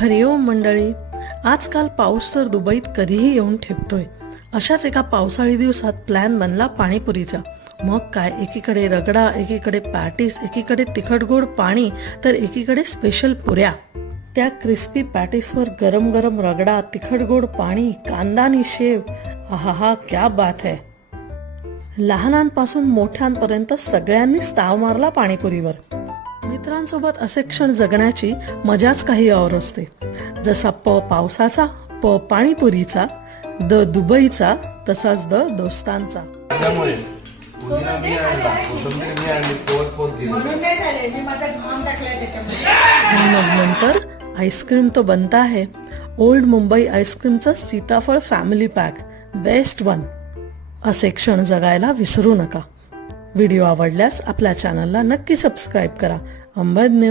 हरिओम मंडळी, आजकाल पाऊस तर दुबईत कधीही येऊन ठेपतोय. अशाच एका पावसाळी दिवसात प्लॅन बनला पाणीपुरीचा. मग काय, एकीकडे रगडा, एकीकडे पॅटीस, एकीकडे तिखट गोड पाणी, तर एकीकडे स्पेशल पुऱ्या. त्या क्रिस्पी पॅटीसवर गरम गरम रगडा, तिखट गोड पाणी, कांदा आणि शेव. आहा, क्या बात है. लहानांपासून मोठ्यांपर्यंत सगळ्यांनीच ताव मारला पाणीपुरीवर. मित्रांसोबत असे क्षण जगण्याची मजाच काही और असते. जसा प पावसाचा, प पाणीपुरीचा, द दुबईचा, तसाच द दोस्तांचा. मग नंतर आईस्क्रीम तो बनता है. ओल्ड मुंबई आईस्क्रीमचं सीताफळ फॅमिली पॅक, बेस्ट वन. असे क्षण जगायला विसरू नका. व्हिडिओ आवडल्यास आपल्या चॅनलला नक्की सबस्क्राईब करा. अंबज्ञ.